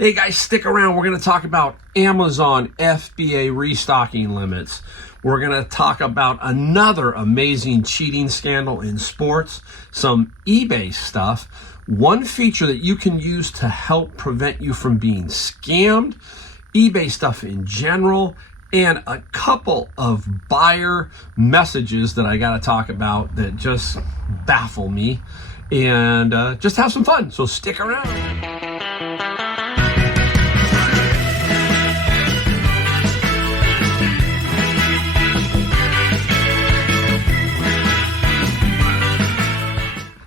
Hey guys, stick around. We're going to talk about Amazon FBA restocking limits. We're going to talk about another amazing cheating scandal in sports, some eBay stuff, one feature that you can use to help prevent you from being scammed, eBay stuff in general, and a couple of buyer messages that I got to talk about that just baffle me, and just have some fun. So stick around.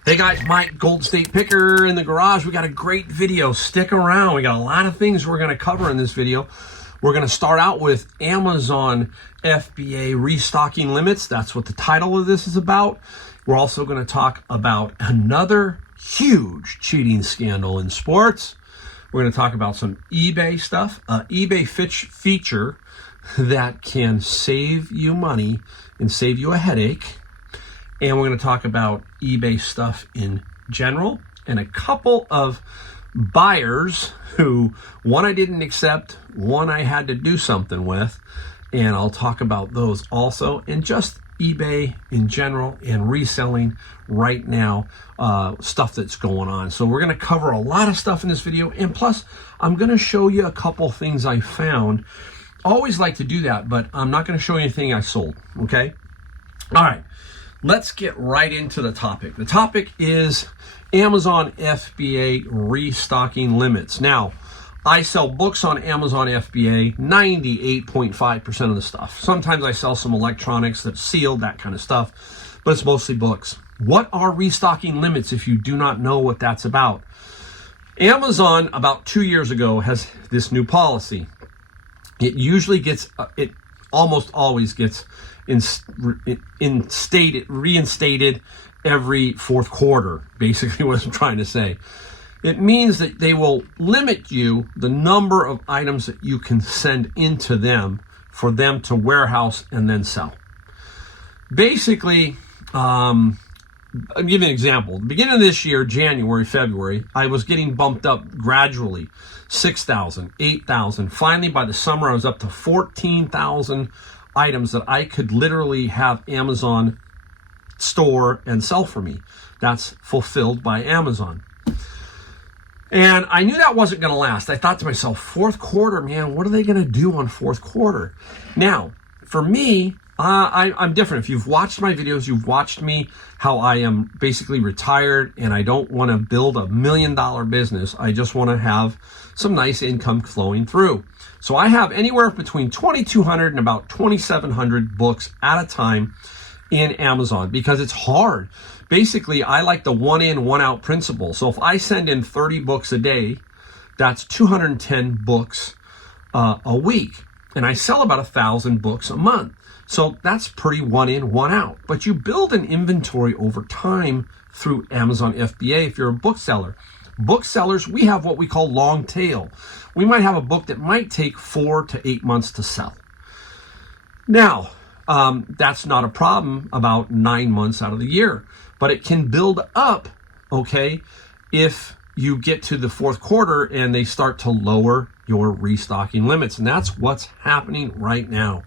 Hey guys, Mike, Gold State Picker in the garage. We got a great video. Stick around. We got a lot of things we're going to cover in this video. We're going to start out with Amazon FBA restocking limits. That's what the title of this is about. We're also going to talk about another huge cheating scandal in sports. We're going to talk about some eBay stuff, eBay feature that can save you money and save you a headache. And we're going to talk about eBay stuff in general and a couple of buyers who, one I didn't accept, one I had to do something with, and I'll talk about those also, and just eBay in general and reselling right now, stuff that's going on. So we're going to cover a lot of stuff in this video, and plus I'm going to show you a couple things I found. Always like to do that, but I'm not going to show you anything I sold, okay? All right. Let's get right into the topic. The topic is Amazon FBA restocking limits. Now, I sell books on Amazon FBA, 98.5% of the stuff. Sometimes I sell some electronics that's sealed, that kind of stuff, but it's mostly books. What are restocking limits if you do not know what that's about? Amazon, about 2 years ago, has this new policy. It usually gets, it almost always gets reinstated every fourth quarter, basically what I'm trying to say. It means that they will limit you the number of items that you can send into them for them to warehouse and then sell. Basically, I'll give you an example. The beginning of this year, January, February, I was getting bumped up gradually, 6,000, 8,000. Finally, by the summer, I was up to 14,000 items that I could literally have Amazon store and sell for me. That's fulfilled by Amazon. And I knew that wasn't going to last. I thought to myself, fourth quarter, man, what are they going to do on fourth quarter? Now, for me, I'm different. If you've watched my videos, you've watched me how I am basically retired and I don't want to build $1 million business. I just want to have some nice income flowing through. So I have anywhere between 2,200 and about 2,700 books at a time in Amazon because it's hard. Basically, I like the one in, one out principle. So if I send in 30 books a day, that's 210 books a week. And I sell about 1,000 books a month. So that's pretty one in, one out. But you build an inventory over time through Amazon FBA if you're a bookseller. Booksellers, we have what we call long tail. We might have a book that might take 4 to 8 months to sell. Now, that's not a problem about 9 months out of the year, but it can build up, okay, if you get to the fourth quarter and they start to lower your restocking limits. And that's what's happening right now.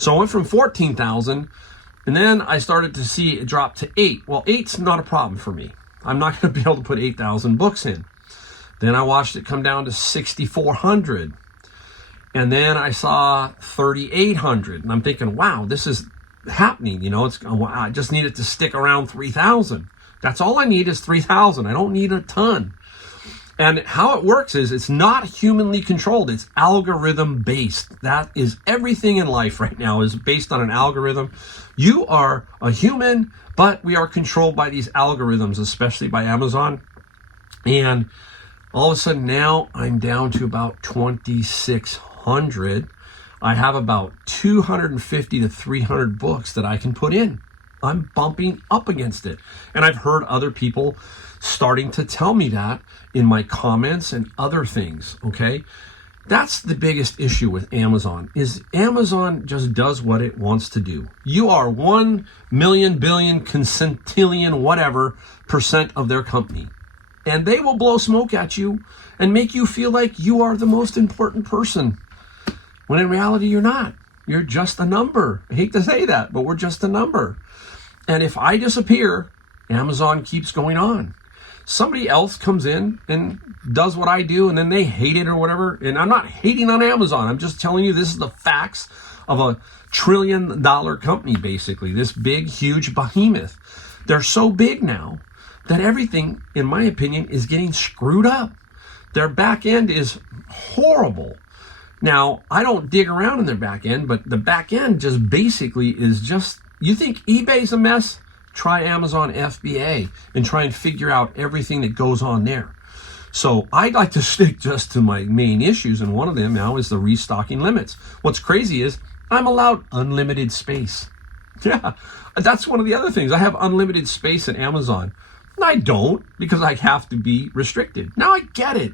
So I went from 14,000 and then I started to see it drop to 8. Well, 8's not a problem for me. I'm not going to be able to put 8,000 books in. Then I watched it come down to 6,400. And then I saw 3,800. And I'm thinking, wow, this is happening. You know, I just need it to stick around 3,000. That's all I need is 3,000. I don't need a ton. And how it works is it's not humanly controlled. It's algorithm based. That is everything in life right now is based on an algorithm. You are a human, but we are controlled by these algorithms, especially by Amazon. And all of a sudden now I'm down to about 2,600. I have about 250 to 300 books that I can put in. I'm bumping up against it. And I've heard other people starting to tell me that in my comments and other things, okay? That's the biggest issue with Amazon, is Amazon just does what it wants to do. You are 1 million, billion, quintillion, whatever % of their company. and they will blow smoke at you and make you feel like you are the most important person, when in reality you're not. You're just a number. I hate to say that, but we're just a number. And if I disappear, Amazon keeps going on. Somebody else comes in and does what I do, and then they hate it or whatever. And I'm not hating on Amazon. I'm just telling you this is the facts of a $1 trillion company, basically. This big, huge behemoth. They're so big now that everything, in my opinion, is getting screwed up. Their back end is horrible. Now, I don't dig around in their back end, but the back end just basically is just, you think eBay's a mess? Try Amazon FBA and try and figure out everything that goes on there. So I'd like to stick just to my main issues, and one of them now is the restocking limits. What's crazy is I'm allowed unlimited space. Yeah, that's one of the other things. I have unlimited space at Amazon. And I don't, because I have to be restricted. Now I get it.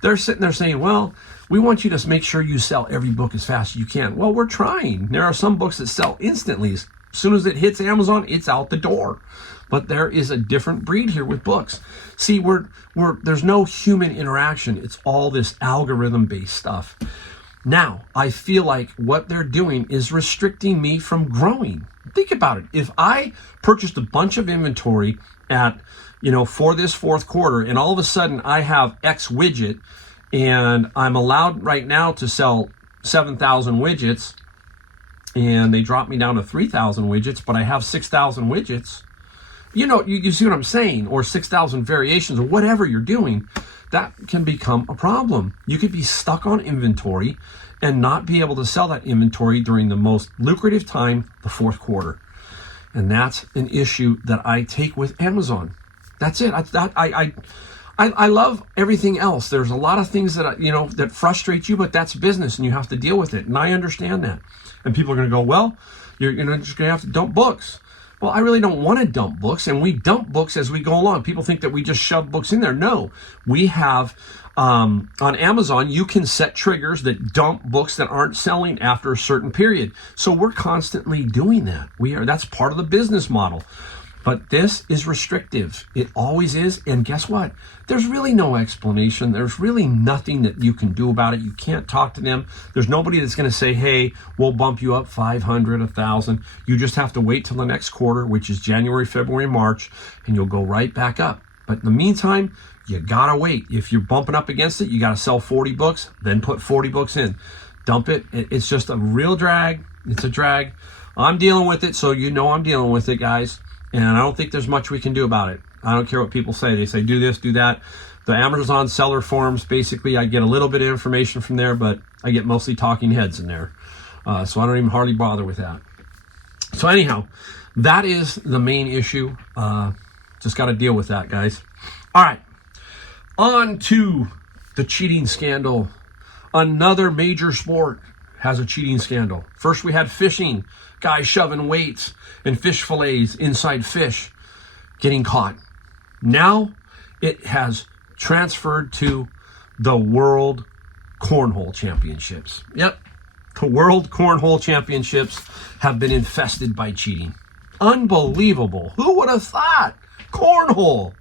They're sitting there saying, well, we want you to make sure you sell every book as fast as you can. Well, we're trying. There are some books that sell instantly. As soon as it hits Amazon, it's out the door. But there is a different breed here with books. See, there's no human interaction. It's all this algorithm-based stuff. Now, I feel like what they're doing is restricting me from growing. Think about it. If I purchased a bunch of inventory at, for this fourth quarter, and all of a sudden I have X widget, and I'm allowed right now to sell 7,000 widgets, and they drop me down to 3,000 widgets, but I have 6,000 widgets. You see what I'm saying? Or 6,000 variations, or whatever you're doing, that can become a problem. You could be stuck on inventory and not be able to sell that inventory during the most lucrative time, the fourth quarter. And that's an issue that I take with Amazon. That's it. I love everything else. There's a lot of things that that frustrate you, but that's business, and you have to deal with it. And I understand that. And people are going to go, well, you're just going to have to dump books. Well, I really don't want to dump books, and we dump books as we go along. People think that we just shove books in there. No, we have on Amazon, you can set triggers that dump books that aren't selling after a certain period. So we're constantly doing that. That's part of the business model. But this is restrictive. It always is. And guess what? There's really no explanation. There's really nothing that you can do about it. You can't talk to them. There's nobody that's going to say, hey, we'll bump you up 500, 1,000. You just have to wait till the next quarter, which is January, February, March, and you'll go right back up. But in the meantime, you got to wait. If you're bumping up against it, you got to sell 40 books, then put 40 books in. Dump it. It's just a real drag. It's a drag. I'm dealing with it, so I'm dealing with it, guys. And I don't think there's much we can do about it. I don't care what people say. They say, do this, do that. The Amazon seller forums, basically, I get a little bit of information from there, but I get mostly talking heads in there. So I don't even hardly bother with that. So anyhow, that is the main issue. Just got to deal with that, guys. All right. On to the cheating scandal. Another major sport has a cheating scandal. First, we had fishing. Guys shoving weights and fish fillets inside fish, getting caught. Now it has transferred to the World Cornhole Championships. Yep, the World Cornhole Championships have been infested by cheating. Unbelievable. Who would have thought? Cornhole.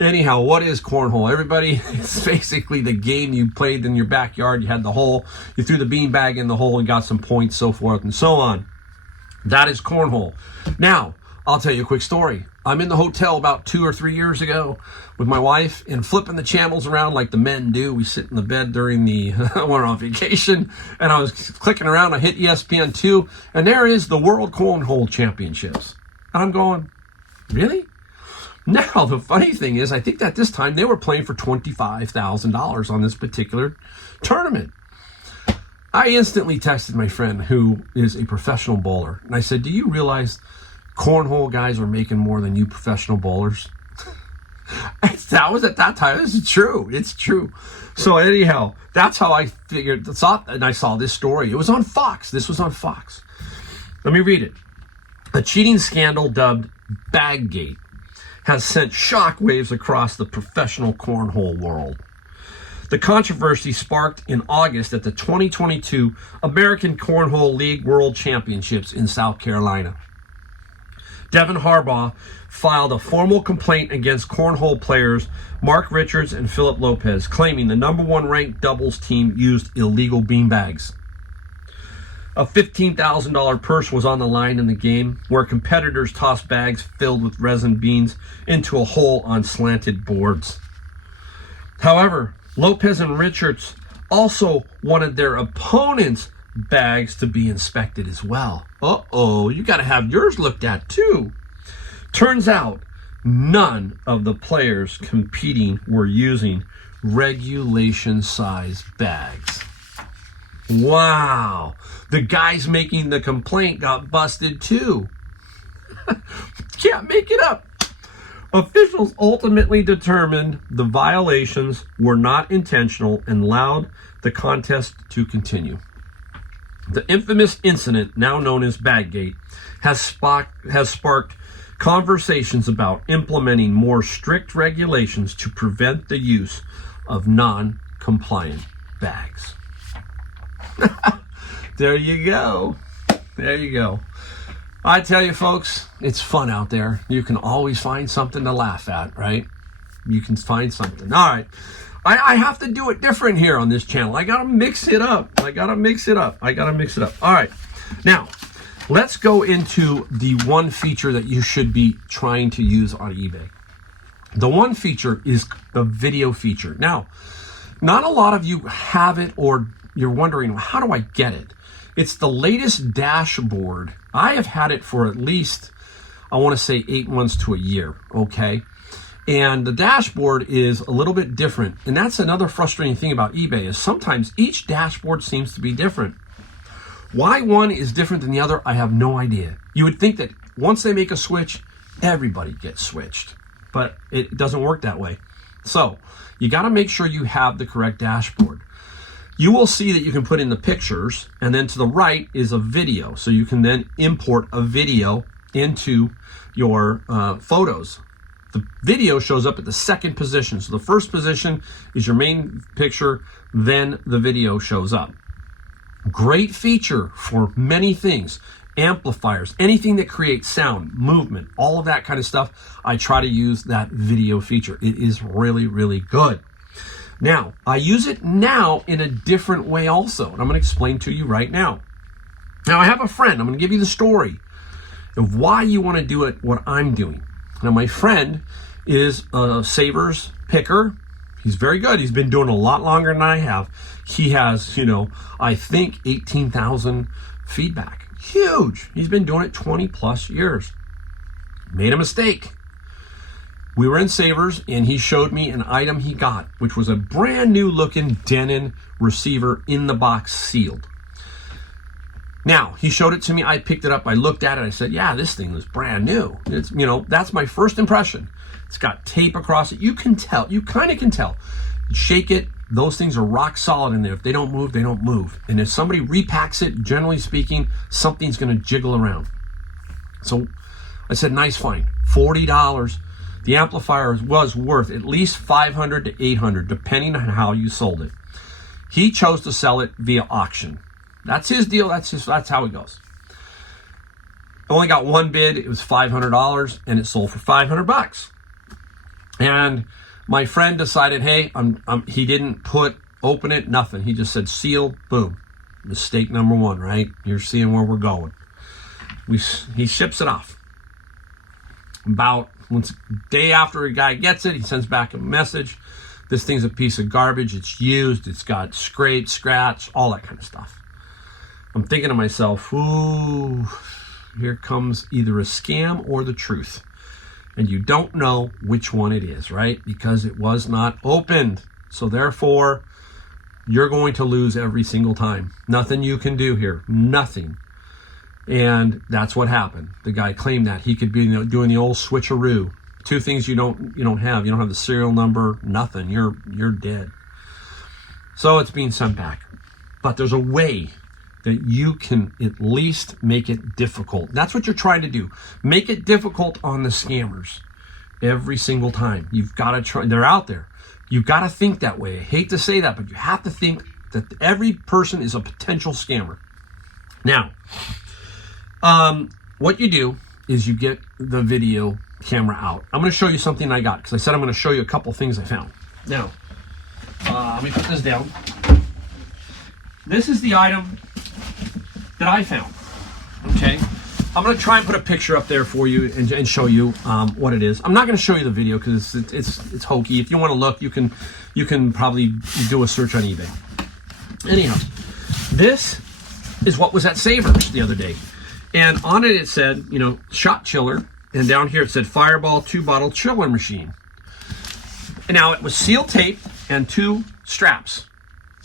Anyhow, what is cornhole? Everybody, it's basically the game you played in your backyard. You had the hole, you threw the beanbag in the hole and got some points, so forth and so on. That is cornhole. Now, I'll tell you a quick story. I'm in the hotel about 2 or 3 years ago with my wife and flipping the channels around like the men do. We sit in the bed during we were on vacation, and I was clicking around. I hit ESPN2, and there is the World Cornhole Championships. And I'm going, really? Now, the funny thing is, I think that this time they were playing for $25,000 on this particular tournament. I instantly texted my friend who is a professional bowler, and I said, do you realize cornhole guys are making more than you professional bowlers? That was at that time. This is true. It's true. So anyhow, that's how I figured, and I saw this story. It was on Fox. This was on Fox. Let me read it. A cheating scandal dubbed Baggate has sent shockwaves across the professional cornhole world. The controversy sparked in August at the 2022 American Cornhole League World Championships in South Carolina. Devin Harbaugh filed a formal complaint against Cornhole players Mark Richards and Philip Lopez, claiming the #1 ranked doubles team used illegal beanbags. A $15,000 purse was on the line in the game, where competitors tossed bags filled with resin beans into a hole on slanted boards. However, Lopez and Richards also wanted their opponents' bags to be inspected as well. Uh-oh, you got to have yours looked at too. Turns out, none of the players competing were using regulation-size bags. Wow, the guys making the complaint got busted too. Can't make it up. Officials ultimately determined the violations were not intentional and allowed the contest to continue. The infamous incident, now known as Baggate, has sparked conversations about implementing more strict regulations to prevent the use of non-compliant bags. There you go. There you go. I tell you, folks, it's fun out there. You can always find something to laugh at, right? You can find something. All right. I have to do it different here on this channel. I got to mix it up. All right. Now, let's go into the one feature that you should be trying to use on eBay. The one feature is the video feature. Now, not a lot of you have it, or you're wondering, how do I get it? It's the latest dashboard. I have had it for at least, I want to say 8 months to a year, okay? And the dashboard is a little bit different. And that's another frustrating thing about eBay, is sometimes each dashboard seems to be different. Why one is different than the other, I have no idea. You would think that once they make a switch, everybody gets switched. But it doesn't work that way. So you got to make sure you have the correct dashboard. You will see that you can put in the pictures, and then to the right is a video. So you can then import a video into your photos. The video shows up at the second position. So the first position is your main picture, then the video shows up. Great feature for many things. Amplifiers, anything that creates sound, movement, all of that kind of stuff. I try to use that video feature. It is really, really good. Now, I use it now in a different way also, and I'm going to explain to you right now. Now, I have a friend. I'm going to give you the story of why you want to do it what I'm doing. Now, my friend is a savers picker. He's very good. He's been doing it a lot longer than I have. He has, I think 18,000 feedback. Huge. He's been doing it 20 plus years. Made a mistake. We were in Savers, and he showed me an item he got, which was a brand new looking Denon receiver in the box, sealed. Now, he showed it to me. I picked it up. I looked at it. I said, yeah, this thing was brand new. It's, that's my first impression. It's got tape across it. You can tell. You kind of can tell. You shake it. Those things are rock solid in there. If they don't move, they don't move. And if somebody repacks it, generally speaking, something's going to jiggle around. So I said, nice find. $40. The amplifier was worth at least $500 to $800, depending on how you sold it. He chose to sell it via auction. That's his deal. That's how it goes. I only got one bid. It was $500, and it sold for $500. And my friend decided, hey, he didn't open it, nothing. He just said seal, boom. Mistake number one, right? You're seeing where we're going. He ships it off. About once day after a guy gets it, he sends back a message. This thing's a piece of garbage. It's used. It's got scrape, scratch, all that kind of stuff. I'm thinking to myself, ooh, here comes either a scam or the truth. And you don't know which one it is, right? Because it was not opened. So therefore, you're going to lose every single time. Nothing you can do here. Nothing. And that's what happened. The guy claimed that he could be doing the old switcheroo. Two things you don't have. You don't have the serial number, nothing. You're dead. So it's being sent back. But there's a way that you can at least make it difficult. That's what you're trying to do. Make it difficult on the scammers every single time. You've got to try. They're out there. You've got to think that way. I hate to say that, but you have to think that every person is a potential scammer. Now, what you do is you get the video camera out. I'm going to show you something I got because I said I'm going to show you a couple things I found. Now, let me put this down. This is the item that I found. Okay, I'm going to try and put a picture up there for you and show you what it is. I'm not going to show you the video because it's hokey. If you want to look, you can probably do a search on eBay. Anyhow, this is what was at Savers the other day. And on it, it said, you know, shot chiller. And down here, it said Fireball 2-bottle chiller machine. And now it was seal tape and 2 straps.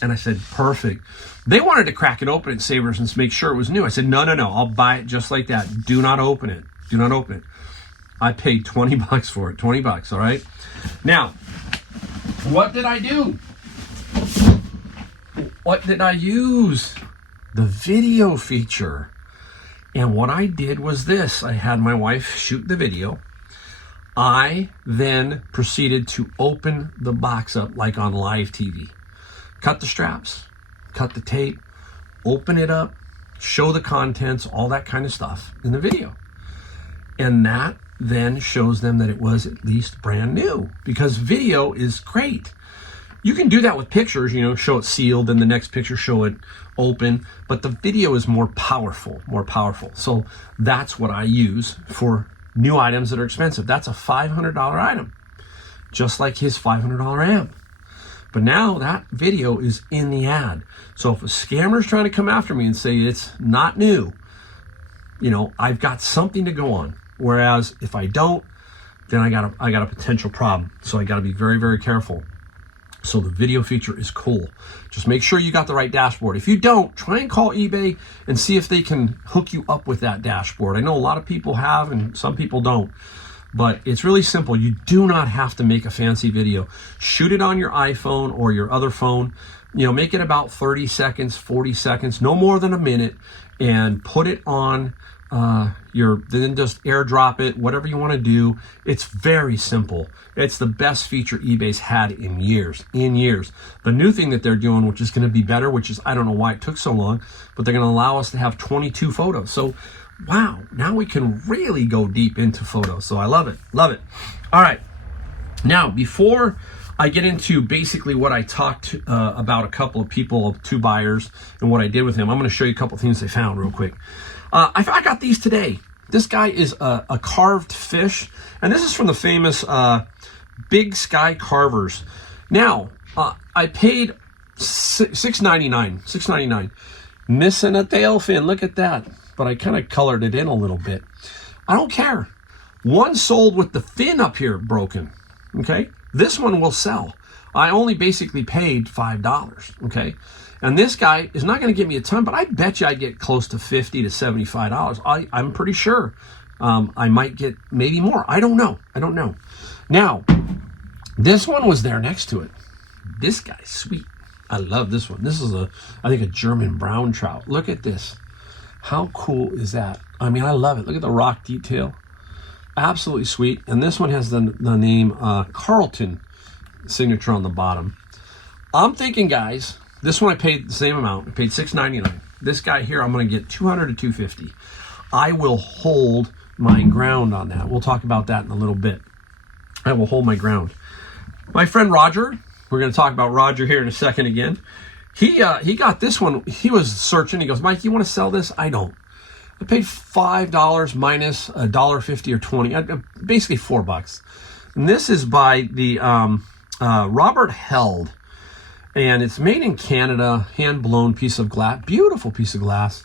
And I said, perfect. They wanted to crack it open at Savers and make sure it was new. I said, no, I'll buy it just like that. Do not open it. Do not open it. I paid $20 for it. $20, all right? Now, what did I do? What did I use? The video feature. And what I did was this. I had my wife shoot the video. I then proceeded to open the box up like on live TV. Cut the straps, cut the tape, open it up, show the contents, all that kind of stuff in the video. And that then shows them that it was at least brand new, because video is great. You can do that with pictures, you know, show it sealed, and the next picture show it open, but the video is more powerful. So that's what I use for new items that are expensive. That's a $500 item, just like his $500 amp. But now that video is in the ad. So if a scammer's trying to come after me and say it's not new, you know, I've got something to go on. Whereas if I don't, then I got a potential problem. So I got to be very, very careful. So the video feature is cool. Just make sure you got the right dashboard. If you don't, try and call eBay and see if they can hook you up with that dashboard. I know a lot of people have and some people don't, but it's really simple. You do not have to make a fancy video. Shoot it on your iPhone or your other phone. You know, make it about 30 seconds, 40 seconds, no more than a minute, and put it on then just airdrop it, whatever you want to do. It's very simple. It's the best feature eBay's had in years. The new thing that they're doing, which is going to be better, which is, I don't know why it took so long, but they're going to allow us to have 22 photos. So, wow, now we can really go deep into photos. So I love it. All right. Now, before I get into basically what I talked about a couple of people, 2 buyers, and what I did with him, I'm going to show you a couple of things I found real quick. I got these today. This guy is a carved fish, and this is from the famous Big Sky Carvers. Now, I paid $6.99. Missing a tail fin, look at that. But I kind of colored it in a little bit. I don't care. One sold with the fin up here broken, okay? This one will sell. I only basically paid $5, okay? And this guy is not going to give me a ton, but I bet you I get close to $50 to $75. I'm pretty sure. I might get maybe more. I don't know. Now, this one was there next to it. This guy's sweet. I love this one. This is I think a German brown trout. Look at this. How cool is that? I mean, I love it. Look at the rock detail. Absolutely sweet. And this one has the name Carlton signature on the bottom. I'm thinking, guys, this one I paid the same amount. I paid $6.99. This guy here, I'm going to get $200 to $250. I will hold my ground on that. We'll talk about that in a little bit. I will hold my ground. My friend Roger, we're going to talk about Roger here in a second again. He got this one. He was searching. He goes, Mike, you want to sell this? I don't. I paid $5 minus $1.50 or $20, basically $4. And this is by the Robert Held. And it's made in Canada, hand-blown piece of glass, beautiful piece of glass.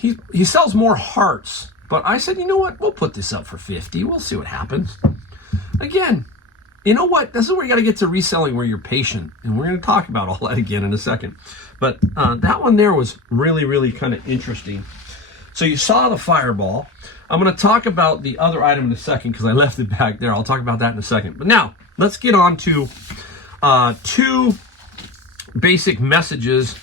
He sells more hearts, but I said, you know what? We'll put this up for $50. We'll see what happens. Again, you know what? This is where you got to get to reselling, where you're patient, and we're going to talk about all that again in a second. But that one there was really, really kind of interesting. So you saw the Fireball. I'm going to talk about the other item in a second because I left it back there. I'll talk about that in a second. But now, let's get on to 2 basic messages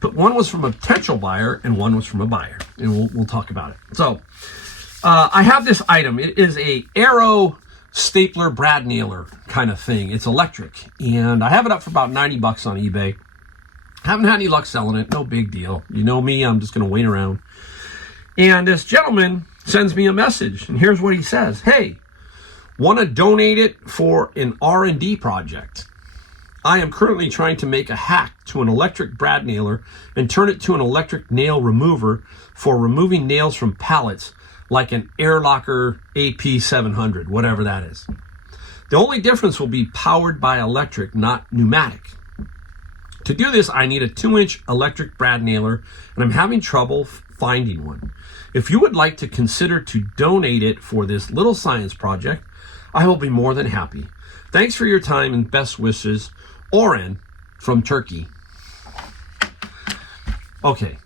but one was from a potential buyer and one was from a buyer, and we'll talk about it. So I have this item. It is a Arrow stapler brad nailer kind of thing. It's electric, and I have it up for about $90 on eBay. Haven't had any luck selling it. No big deal. You know me, I'm just going to wait around. And this gentleman sends me a message, and here's what he says. Hey, want to donate it for an R&D project. I am currently trying to make a hack to an electric brad nailer and turn it to an electric nail remover for removing nails from pallets, like an Air Locker AP700, whatever that is. The only difference will be powered by electric, not pneumatic. To do this, I need a 2-inch electric brad nailer, and I'm having trouble finding one. If you would like to consider to donate it for this little science project, I will be more than happy. Thanks for your time and best wishes, Oren from Turkey. Okay,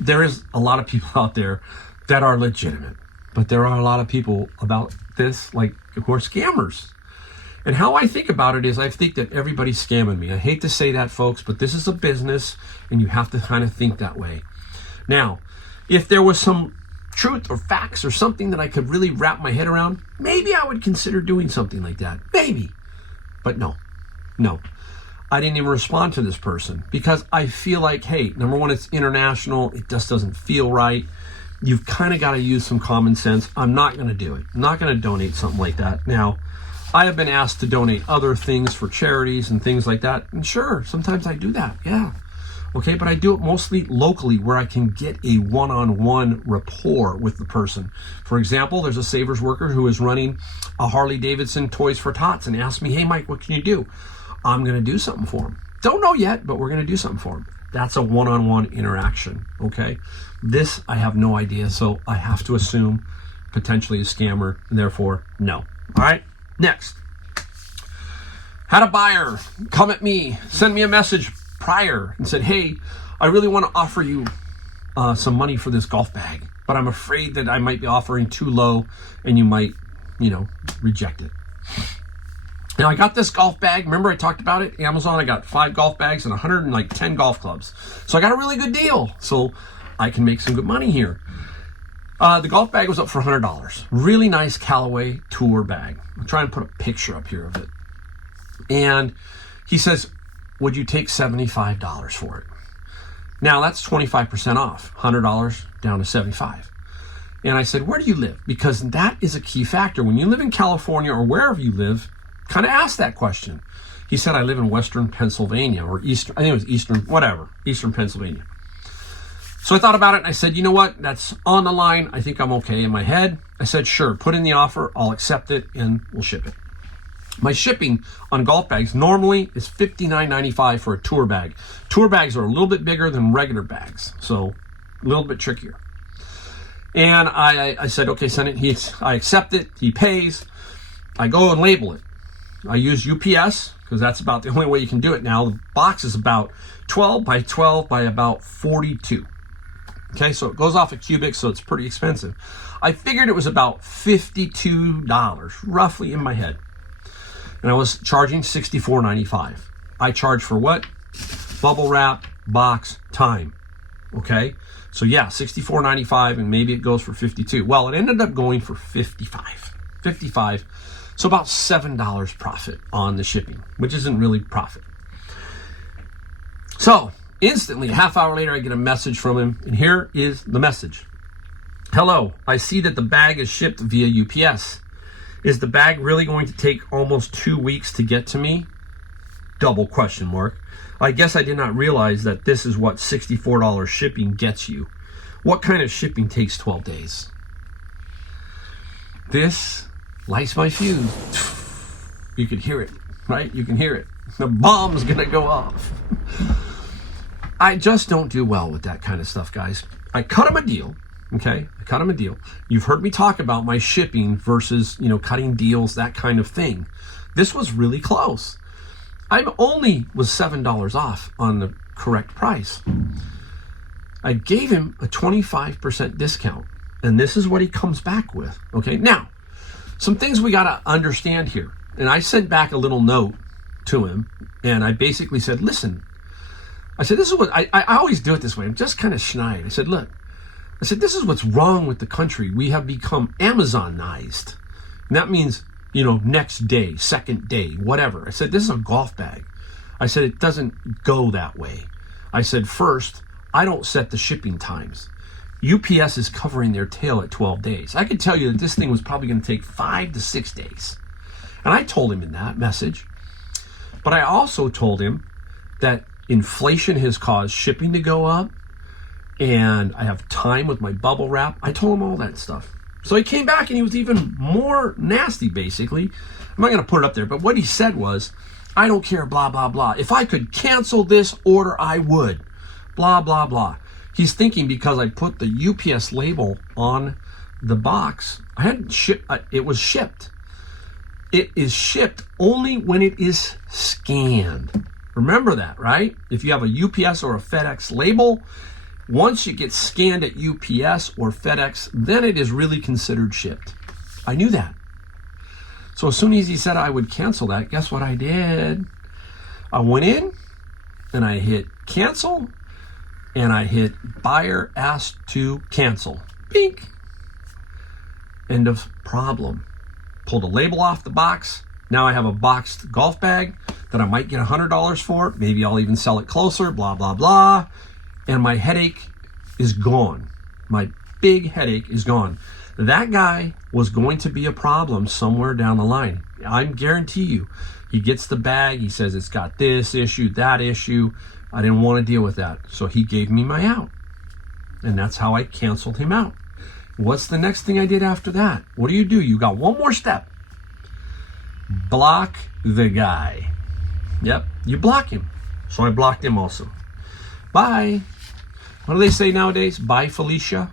there is a lot of people out there that are legitimate, but there are a lot of people about this, like, of course, scammers. And how I think about it is I think that everybody's scamming me. I hate to say that, folks, but this is a business, and you have to kind of think that way. Now, if there was some truth or facts or something that I could really wrap my head around, maybe I would consider doing something like that. Maybe. But no. I didn't even respond to this person because I feel like, hey, number one, it's international. It just doesn't feel right. You've kind of got to use some common sense. I'm not going to do it. I'm not going to donate something like that. Now, I have been asked to donate other things for charities and things like that. And sure, sometimes I do that. Yeah. Okay, but I do it mostly locally where I can get a one-on-one rapport with the person. For example, there's a Savers worker who is running a Harley Davidson Toys for Tots and asked me, hey, Mike, what can you do? I'm going to do something for him. Don't know yet, but we're going to do something for him. That's a one-on-one interaction, okay? This, I have no idea, so I have to assume potentially a scammer, and therefore, no. All right, next. Had a buyer come at me, send me a message prior and said, hey, I really want to offer you some money for this golf bag, but I'm afraid that I might be offering too low and you might, reject it. Now, I got this golf bag. Remember I talked about it? Amazon, I got 5 golf bags and 110 golf clubs. So I got a really good deal. So I can make some good money here. The golf bag was up for $100. Really nice Callaway tour bag. I'll try and put a picture up here of it. And he says, would you take $75 for it? Now that's 25% off, $100 down to $75. And I said, where do you live? Because that is a key factor. When you live in California or wherever you live, kind of ask that question. He said, I live in Western Pennsylvania or Eastern, I think it was Eastern Pennsylvania. So I thought about it and I said, you know what? That's on the line. I think I'm okay in my head. I said, sure, put in the offer. I'll accept it and we'll ship it. My shipping on golf bags normally is $59.95 for a tour bag. Tour bags are a little bit bigger than regular bags, so a little bit trickier. And I said, okay, send it. I accept it. He pays. I go and label it. I use UPS because that's about the only way you can do it now. The box is about 12 by 12 by about 42. Okay, so it goes off a cubic, so it's pretty expensive. I figured it was about $52, roughly in my head. And I was charging $64.95. I charge for what? Bubble wrap, box, time. Okay? So yeah, $64.95, and maybe it goes for $52. Well, it ended up going for $55. So about $7 profit on the shipping, which isn't really profit. So instantly, a half hour later, I get a message from him, and here is the message. Hello, I see that the bag is shipped via UPS. Is the bag really going to take almost 2 weeks to get to me? Double question mark. I guess I did not realize that this is what $64 shipping gets you. What kind of shipping takes 12 days? This lights my fuse. You can hear it, right? You can hear it. The bomb's gonna go off. I just don't do well with that kind of stuff, guys. I cut him a deal. Okay, I cut him a deal. You've heard me talk about my shipping versus, cutting deals, that kind of thing. This was really close. I only was $7 off on the correct price. I gave him a 25% discount, and this is what he comes back with. Okay, now, some things we got to understand here. And I sent back a little note to him, and I basically said, listen, I said, this is what, I always do it this way. I'm just kind of schneid. I said, look, this is what's wrong with the country. We have become Amazonized. And that means, next day, second day, whatever. I said, this is a golf bag. I said, it doesn't go that way. I said, first, I don't set the shipping times. UPS is covering their tail at 12 days. I could tell you that this thing was probably going to take 5 to 6 days. And I told him in that message. But I also told him that inflation has caused shipping to go up, and I have time with my bubble wrap. I told him all that stuff. So he came back and he was even more nasty, basically. I'm not going to put it up there, but what he said was, I don't care, blah, blah, blah. If I could cancel this order, I would. Blah, blah, blah. He's thinking because I put the UPS label on the box, I hadn't shipped, it was shipped. It is shipped only when it is scanned. Remember that, right? If you have a UPS or a FedEx label, once it gets scanned at UPS or FedEx, then it is really considered shipped. I knew that. So as soon as he said I would cancel that, guess what I did? I went in and I hit cancel and I hit buyer asked to cancel. Bink. End of problem. Pulled a label off the box. Now I have a boxed golf bag that I might get $100 for. Maybe I'll even sell it closer, blah, blah, blah. And my headache is gone. My big headache is gone. That guy was going to be a problem somewhere down the line. I guarantee you. He gets the bag. He says it's got this issue, that issue. I didn't want to deal with that. So he gave me my out. And that's how I canceled him out. What's the next thing I did after that? What do? You got one more step. Block the guy. Yep, you block him. So I blocked him also. Bye. What do they say nowadays? Bye, Felicia.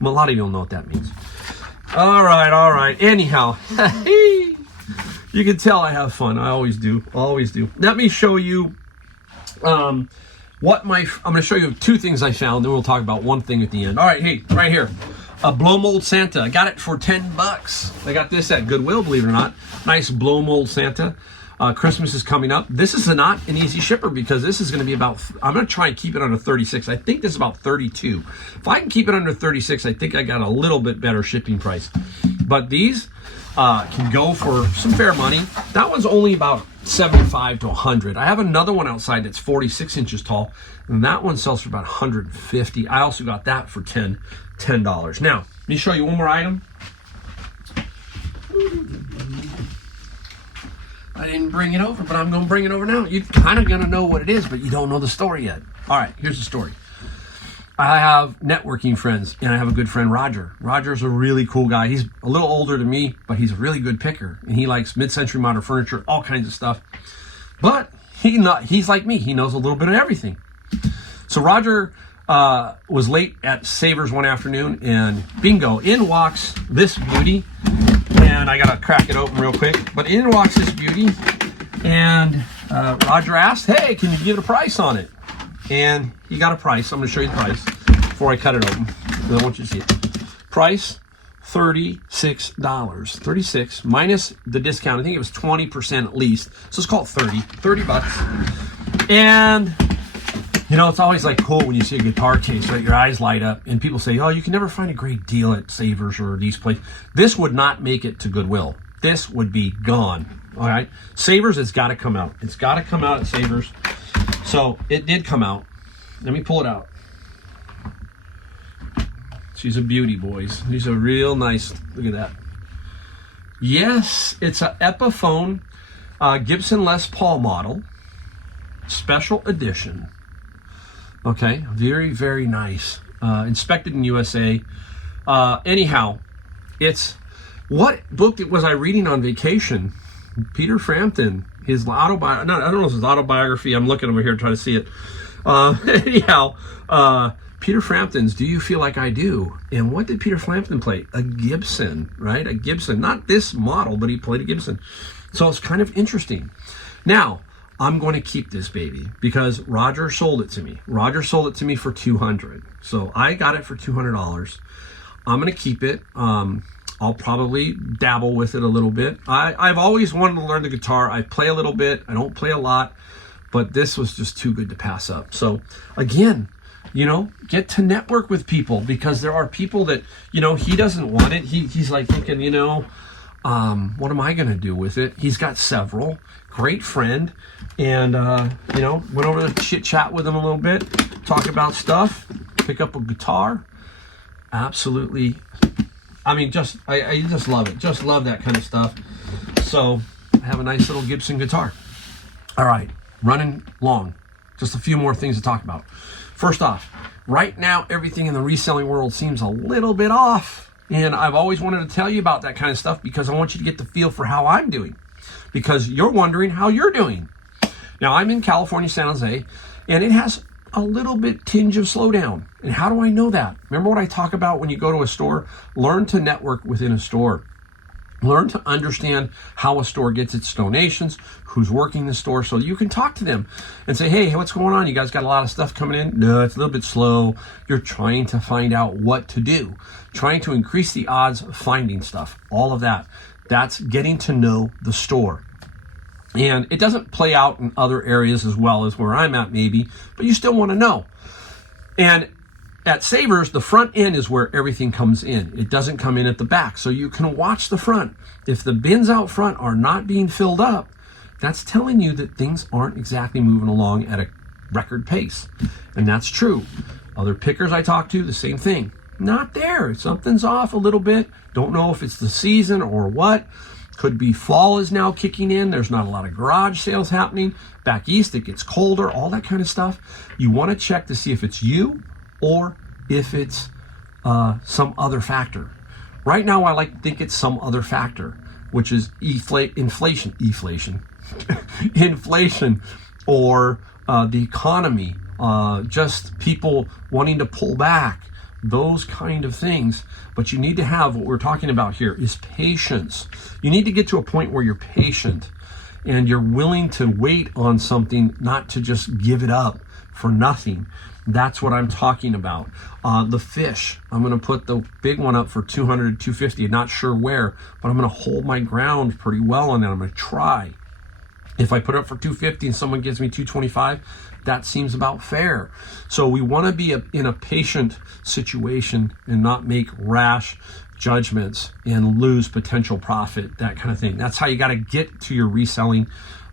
Well, a lot of you don't know what that means. All right. Anyhow, you can tell I have fun. I always do. Let me show you I'm going to show you 2 things I found, then we'll talk about one thing at the end. All right, hey, right here, a blow mold Santa. I got it for $10. I got this at Goodwill, believe it or not. Nice blow mold Santa. Christmas is coming up. This is not an easy shipper because this is going to be about, I'm going to try and keep it under 36. I think this is about 32. If I can keep it under 36, I think I got a little bit better shipping price. But these can go for some fair money. That one's only about 75 to 100. I have another one outside that's 46 inches tall, and that one sells for about 150. I also got that for $10. Now, let me show you one more item. I didn't bring it over, but I'm going to bring it over now. You're kind of going to know what it is, but you don't know the story yet. All right, here's the story. I have networking friends, and I have a good friend, Roger. Roger's a really cool guy. He's a little older than me, but he's a really good picker, and he likes mid-century modern furniture, all kinds of stuff. But he's like me. He knows a little bit of everything. So Roger was late at Savers one afternoon, and bingo, in walks this beauty. And I got to crack it open real quick. But in walks this beauty, and Roger asked, hey, can you give a price on it? And he got a price. I'm going to show you the price before I cut it open. I want you to see it. Price, $36. 36 minus the discount. I think it was 20% at least. So let's call it 30 bucks. And you know, it's always like cool when you see a guitar case, right? Your eyes light up, and people say, oh, you can never find a great deal at Savers or these places. This would not make it to Goodwill. This would be gone, all right? Savers, it's got to come out. It's got to come out at Savers. So it did come out. Let me pull it out. She's a beauty, boys. She's a real nice, look at that. Yes, it's an Epiphone Gibson Les Paul model, special edition. Okay, very, very nice. Inspected in USA. Anyhow, it's, what book was I reading on vacation? Peter Frampton, his autobiography. I don't know if it's autobiography. I'm looking over here trying to see it. Anyhow, Peter Frampton's Do You Feel Like I Do? And what did Peter Frampton play? A Gibson, right? A Gibson. Not this model, but he played a Gibson. So it's kind of interesting. Now, I'm going to keep this baby because Roger sold it to me. Roger sold it to me for $200. So I got it for $200. I'm going to keep it. I'll probably dabble with it a little bit. I've always wanted to learn the guitar. I play a little bit. I don't play a lot, but this was just too good to pass up. So again, you know, get to network with people because there are people that, you know, he doesn't want it. He's like thinking, you know, what am I going to do with it? He's got several. Great friend. And, you know, went over to chit chat with him a little bit, talk about stuff. pick up a guitar, absolutely. I mean, I just love it. Just love that kind of stuff. So I have a nice little Gibson guitar. All right, running long. Just a few more things to talk about. First off, right now, everything in the reselling world seems a little bit off. And I've always wanted to tell you about that kind of stuff because I want you to get the feel for how I'm doing. Because you're wondering how you're doing. Now, I'm in California, San Jose, and it has a little bit tinge of slowdown. And how do I know that? Remember what I talk about when you go to a store? Learn to network within a store. Learn to understand how a store gets its donations, who's working the store, so you can talk to them and say, hey, what's going on? You guys got a lot of stuff coming in? No, it's a little bit slow. You're trying to find out what to do, trying to increase the odds of finding stuff, all of that. That's getting to know the store. And it doesn't play out in other areas as well as where I'm at maybe, but you still want to know. And at Savers, the front end is where everything comes in. It doesn't come in at the back. So you can watch the front. If the bins out front are not being filled up, that's telling you that things aren't exactly moving along at a record pace. And that's true. Other pickers I talk to, the same thing. Not there. Something's off a little bit. Don't know if it's the season or what. Could be fall is now kicking in. There's not a lot of garage sales happening. Back east, it gets colder, all that kind of stuff. You want to check to see if it's you or if it's some other factor. Right now, I like to think it's some other factor, which is inflation, or the economy, just people wanting to pull back, those kind of things. But you need to have, what we're talking about here is patience. You need to get to a point where you're patient and you're willing to wait on something, not to just give it up for nothing. That's what I'm talking about. The fish, I'm going to put the big one up for 200 to 250. Not sure where, but I'm going to hold my ground pretty well on that. I'm going to try. If I put it up for 250 and someone gives me 225, that seems about fair. So we want to be in a patient situation and not make rash judgments and lose potential profit, that kind of thing. That's how you got to get to your reselling.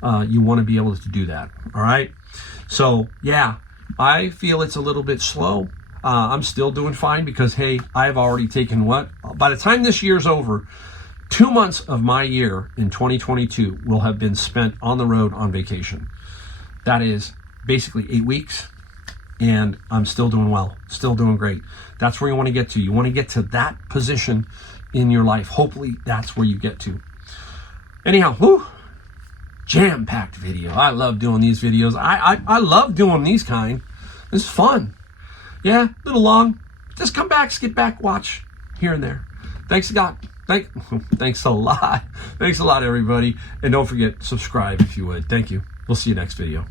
You want to be able to do that. All right. So yeah, I feel it's a little bit slow. I'm still doing fine because, hey, I've already taken by the time this year's over, 2 months of my year in 2022 will have been spent on the road on vacation. That is basically 8 weeks, and I'm still doing well, still doing great. That's where you want to get to. You want to get to that position in your life. Hopefully that's where you get to. Anyhow, jam-packed video. I love doing these videos. I love doing these kind. This is fun. Yeah, a little long. Just come back, skip back, watch here and there. Thanks a lot. Thanks a lot. Thanks a lot, everybody. And don't forget, subscribe if you would. Thank you. We'll see you next video.